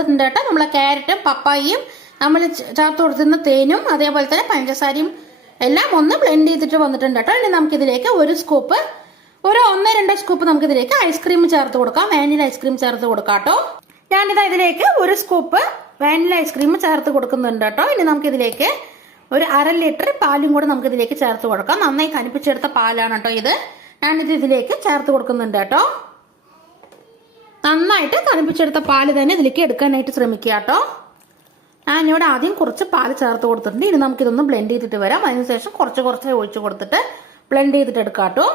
കേട്ടോ നമ്മളെ ക്യാരറ്റും പപ്പായയും നമ്മൾ ചേർത്ത് കൊടുത്തിരുന്ന തേനും അതേപോലെ തന്നെ പഞ്ചസാരയും എല്ലാം ഒന്ന് ബ്ലെൻഡ് ചെയ്തിട്ട് വന്നിട്ടുണ്ട് കേട്ടോ. ഇനി നമുക്കിതിലേക്ക് ഒരു 1-2 സ്കൂപ്പ് നമുക്കിതിലേക്ക് ഐസ്ക്രീം ചേർത്ത് കൊടുക്കാം. വാനില ഐസ്ക്രീം ചേർത്ത് കൊടുക്കാം കേട്ടോ. ഞാനിതാ ഇതിലേക്ക് ഒരു സ്കൂപ്പ് വാനില ഐസ്ക്രീം ചേർത്ത് കൊടുക്കുന്നുണ്ട് കേട്ടോ. ഇനി നമുക്കിതിലേക്ക് ഒരു 1/2 ലിറ്റർ പാലും കൂടെ നമുക്കിതിലേക്ക് ചേർത്ത് കൊടുക്കാം. നന്നായി തണുപ്പിച്ചെടുത്ത പാലാണ് കേട്ടോ ഇത്. ഞാനിത് ഇതിലേക്ക് ചേർത്ത് കൊടുക്കുന്നുണ്ട് കേട്ടോ. നന്നായിട്ട് തണുപ്പിച്ചെടുത്ത പാല് തന്നെ ഇതിലേക്ക് എടുക്കാനായിട്ട് ശ്രമിക്കുക കേട്ടോ. ഞാനിവിടെ ആദ്യം കുറച്ച് പാല് ചേർത്ത് കൊടുത്തിട്ടുണ്ട്. ഇനി നമുക്കിതൊന്ന് ബ്ലെൻഡ് ചെയ്തിട്ട് വരാം. അതിനുശേഷം കുറച്ച് ഒഴിച്ച് കൊടുത്തിട്ട് ബ്ലെൻഡ് ചെയ്തിട്ട് എടുക്കാം കേട്ടോ.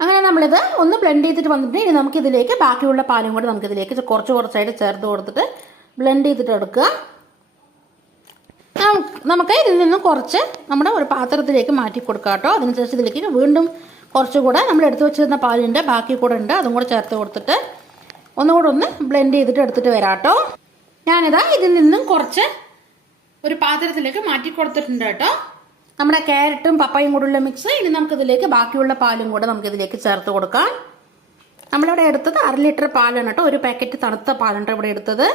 അങ്ങനെ നമ്മളിത് ഒന്ന് ബ്ലെൻഡ് ചെയ്തിട്ട് വന്നിട്ട് ഇനി നമുക്കിതിലേക്ക് ബാക്കിയുള്ള പാലും കൂടെ നമുക്കിതിലേക്ക് കുറച്ചായിട്ട് ചേർത്ത് കൊടുത്തിട്ട് ബ്ലെൻഡ് ചെയ്തിട്ട് എടുക്കുക. നമുക്ക് ഇതിൽ നിന്നും കുറച്ച് നമ്മുടെ ഒരു പാത്രത്തിലേക്ക് മാറ്റി കൊടുക്കാം കേട്ടോ. അതിനുശേഷം ഇതിലേക്ക് വീണ്ടും കുറച്ചുകൂടെ നമ്മൾ എടുത്തു വെച്ചിരുന്ന പാലിൻ്റെ ബാക്കി കൂടെ ഉണ്ട്, അതും കൂടെ ചേർത്ത് കൊടുത്തിട്ട് ഒന്നുകൂടെ ഒന്ന് ബ്ലെൻഡ് ചെയ്തിട്ട് എടുത്തിട്ട് വരാം കേട്ടോ. ഞാനിതാ ഇതിൽ നിന്നും കുറച്ച് ഒരു പാത്രത്തിലേക്ക് മാറ്റി കൊടുത്തിട്ടുണ്ട് കേട്ടോ. നമ്മുടെ ക്യാരറ്റും പപ്പായും കൂടെയുള്ള മിക്സ് ഇനി നമുക്കിതിലേക്ക് ബാക്കിയുള്ള പാലും കൂടെ നമുക്കിതിലേക്ക് ചേർത്ത് കൊടുക്കാം. നമ്മളിവിടെ എടുത്തത് 1/2 ലിറ്റർ പാലാണ് കേട്ടോ. ഒരു പാക്കറ്റ് തണുത്ത പാലാണ് ഇവിടെ എടുത്തത്.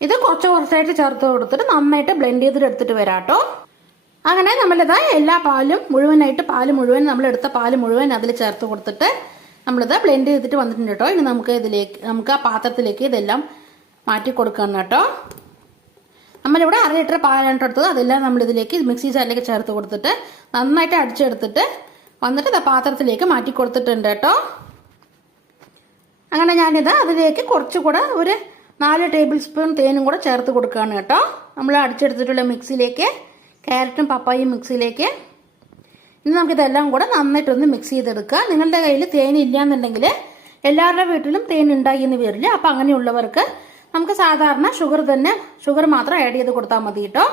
ഇത് കുറച്ചായിട്ട് ചേർത്ത് കൊടുത്തിട്ട് നന്നായിട്ട് ബ്ലെൻഡ് ചെയ്തിട്ട് എടുത്തിട്ട് വരാം കേട്ടോ. അങ്ങനെ നമ്മളിതാ എല്ലാ പാല് മുഴുവൻ നമ്മളെടുത്ത പാല് മുഴുവൻ അതിൽ ചേർത്ത് കൊടുത്തിട്ട് നമ്മളിത് ബ്ലെൻഡ് ചെയ്തിട്ട് വന്നിട്ടുണ്ട് കേട്ടോ. ഇനി നമുക്ക് ആ പാത്രത്തിലേക്ക് ഇതെല്ലാം മാറ്റി കൊടുക്കണം കേട്ടോ. നമ്മളിവിടെ 1/2 ലിറ്റർ പാലാണ് എടുത്തത്. അതെല്ലാം നമ്മളിതിലേക്ക് മിക്സി ജാറിലേക്ക് ചേർത്ത് കൊടുത്തിട്ട് നന്നായിട്ട് അടിച്ചെടുത്തിട്ട് വന്നിട്ട് ഇത് പാത്രത്തിലേക്ക് മാറ്റി കൊടുത്തിട്ടുണ്ട് കേട്ടോ. അങ്ങനെ ഞാനിത് അതിലേക്ക് കുറച്ചുകൂടെ ഒരു 4 ടേബിൾ സ്പൂൺ തേനും കൂടെ ചേർത്ത് കൊടുക്കുകയാണ് കേട്ടോ. നമ്മൾ അടിച്ചെടുത്തിട്ടുള്ള മിക്സിയിലേക്ക് ക്യാരറ്റും പപ്പായും മിക്സിയിലേക്ക് ഇനി നമുക്കിതെല്ലാം കൂടെ നന്നായിട്ടൊന്ന് മിക്സ് ചെയ്തെടുക്കുക. നിങ്ങളുടെ കയ്യിൽ തേൻ ഇല്ലയെന്നുണ്ടെങ്കിൽ എല്ലാവരുടെ വീട്ടിലും തേൻ ഉണ്ടായി എന്ന് വരില്ല. അപ്പം അങ്ങനെയുള്ളവർക്ക് നമുക്ക് സാധാരണ ഷുഗർ മാത്രം ആഡ് ചെയ്ത് കൊടുത്താൽ മതി കേട്ടോ.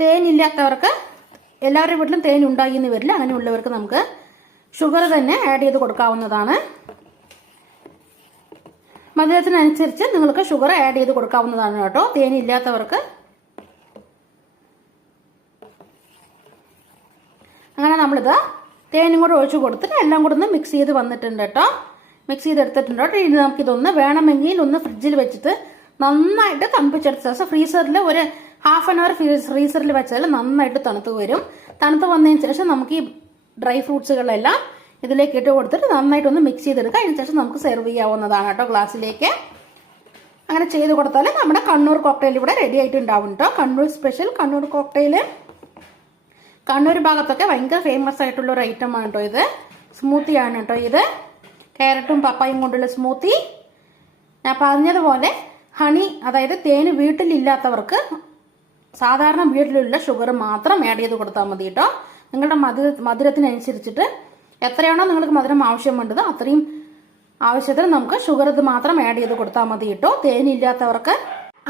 തേൻ ഇല്ലാത്തവർക്ക് എല്ലാവരുടെ വീട്ടിലും തേൻ ഉണ്ടായി എന്ന് വരില്ല. അങ്ങനെയുള്ളവർക്ക് നമുക്ക് ഷുഗർ തന്നെ ആഡ് ചെയ്ത് കൊടുക്കാവുന്നതാണ്. മധുരത്തിനനുസരിച്ച് നിങ്ങൾക്ക് ഷുഗർ ആഡ് ചെയ്ത് കൊടുക്കാവുന്നതാണ് കേട്ടോ, തേൻ ഇല്ലാത്തവർക്ക്. അങ്ങനെ നമ്മളിത് തേനും കൂടെ ഒഴിച്ചു കൊടുത്തിട്ട് എല്ലാം കൂടെ ഒന്ന് മിക്സ് ചെയ്ത് വന്നിട്ടുണ്ട് കേട്ടോ. മിക്സ് ചെയ്തെടുത്തിട്ടുണ്ട് കേട്ടോ. ഇനി നമുക്കിതൊന്ന് വേണമെങ്കിൽ ഒന്ന് ഫ്രിഡ്ജിൽ വെച്ചിട്ട് നന്നായിട്ട് തണുപ്പിച്ചെടുത്ത ശേഷം ഫ്രീസറിൽ ഒരു 1/2 അവർ ഫ്രീസറിൽ വെച്ചാൽ നന്നായിട്ട് തണുത്ത് വരും. തണുത്ത് വന്നതിന് ശേഷം നമുക്ക് ഈ ഡ്രൈ ഫ്രൂട്ട്സുകളെല്ലാം ഇതിലേക്ക് ഇട്ട് കൊടുത്തിട്ട് നന്നായിട്ടൊന്ന് മിക്സ് ചെയ്തെടുക്കുക. അതിന് ശേഷം നമുക്ക് സെർവ് ചെയ്യാവുന്നതാണ് കേട്ടോ ഗ്ലാസ്സിലേക്ക്. അങ്ങനെ ചെയ്ത് കൊടുത്താൽ നമ്മുടെ കണ്ണൂർ കോക്ടെയിൽ ഇവിടെ റെഡി ആയിട്ടുണ്ടാവും കേട്ടോ. കണ്ണൂർ സ്പെഷ്യൽ കണ്ണൂർ കോക്ടെയിൽ കണ്ണൂർ ഭാഗത്തൊക്കെ ഭയങ്കര ഫേമസ് ആയിട്ടുള്ള ഒരു ഐറ്റമാണ് കേട്ടോ ഇത്. സ്മൂത്തിയാണ് കേട്ടോ ഇത്. ക്യാരറ്റും പപ്പായും കൊണ്ടുള്ള സ്മൂത്തി. ഞാൻ പറഞ്ഞതുപോലെ ഹണി, അതായത് തേന് വീട്ടിലില്ലാത്തവർക്ക് സാധാരണ വീട്ടിലുള്ള ഷുഗർ മാത്രം ആഡ് ചെയ്ത് കൊടുത്താൽ മതി കേട്ടോ. നിങ്ങളുടെ മധുരത്തിനനുസരിച്ചിട്ട് എത്രയാണോ നിങ്ങൾക്ക് മധുരം ആവശ്യമുണ്ടത് അത്രയും ആവശ്യത്തിന് നമുക്ക് ഷുഗർ ഇത് മാത്രം ആഡ് ചെയ്ത് കൊടുത്താൽ മതി കേട്ടോ, തേനില്ലാത്തവർക്ക്.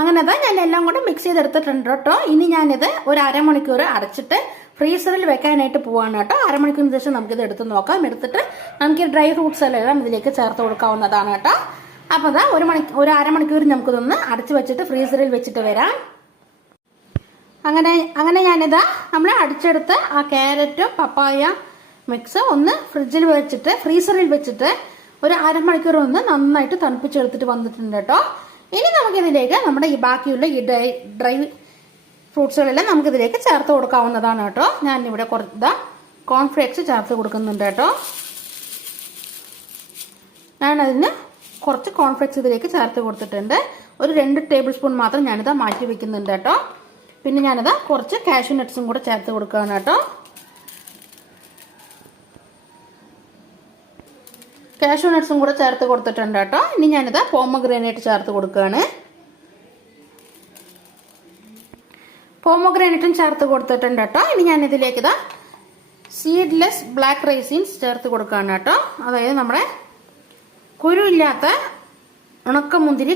അങ്ങനെ ഞാൻ എല്ലാം കൂടെ മിക്സ് ചെയ്തെടുത്തിട്ടുണ്ട് കേട്ടോ. ഇനി ഞാനിത് ഒരു 1/2 മണിക്കൂർ അടച്ചിട്ട് ഫ്രീസറിൽ വെക്കാനായിട്ട് പോവാണ് കേട്ടോ. 1/2 മണിക്കൂറിന് ശേഷം നമുക്കിത് എടുത്ത് നോക്കാം. എടുത്തിട്ട് നമുക്ക് ഡ്രൈ ഫ്രൂട്ട്സ് എല്ലാം ഇതിലേക്ക് ചേർത്ത് കൊടുക്കാവുന്നതാണ് കേട്ടോ. അപ്പോൾ അതാ ഒരു 1/2 മണിക്കൂർ നമുക്കിതൊന്ന് അടച്ചു വെച്ചിട്ട് ഫ്രീസറിൽ വെച്ചിട്ട് വരാം. അങ്ങനെ ഞാനിതാ നമ്മൾ അടിച്ചെടുത്ത ആ ക്യാരറ്റും പപ്പായ മിക്സ് ഒന്ന് ഫ്രീസറിൽ വെച്ചിട്ട് ഒരു 1/2 മണിക്കൂർ ഒന്ന് നന്നായിട്ട് തണുപ്പിച്ചെടുത്തിട്ട് വന്നിട്ടുണ്ട് കേട്ടോ. ഇനി നമുക്കിതിലേക്ക് നമ്മുടെ ഈ ബാക്കിയുള്ള ഈ ഡ്രൈ ഫ്രൂട്ട്സുകളെല്ലാം നമുക്കിതിലേക്ക് ചേർത്ത് കൊടുക്കാവുന്നതാണ് കേട്ടോ. ഞാനിവിടെ കുറച്ച് കോൺഫ്ലേക്സ് ചേർത്ത് കൊടുക്കുന്നുണ്ട് കേട്ടോ. ഞാനതിന് കുറച്ച് കോൺഫ്ലേക്സ് ഇതിലേക്ക് ചേർത്ത് കൊടുത്തിട്ടുണ്ട്. ഒരു 2 ടേബിൾ സ്പൂൺ മാത്രം ഞാനിത് മാറ്റി വെക്കുന്നുണ്ട് കേട്ടോ. പിന്നെ ഞാനിത് കുറച്ച് കാഷ്യൂ നട്ട്സും കൂടെ ചേർത്ത് കൊടുക്കുകയാണ് കേട്ടോ. കാഷ്യൂ നട്ട്സും കൂടെ ചേർത്ത് കൊടുത്തിട്ടുണ്ട് കേട്ടോ. ഇനി ഞാനിത് പോമഗ്രാനൈറ്റ് ചേർത്ത് കൊടുക്കുകയാണ്. പോമഗ്രാനൈറ്റും ചേർത്ത് കൊടുത്തിട്ടുണ്ട് കേട്ടോ. ഇനി ഞാനിതിലേക്ക് സീഡ്ലെസ് ബ്ലാക്ക് റൈസിൻസ് ചേർത്ത് കൊടുക്കുകയാണ് കേട്ടോ. അതായത് നമ്മുടെ കുരുവില്ലാത്ത ഉണക്കമുന്തിരി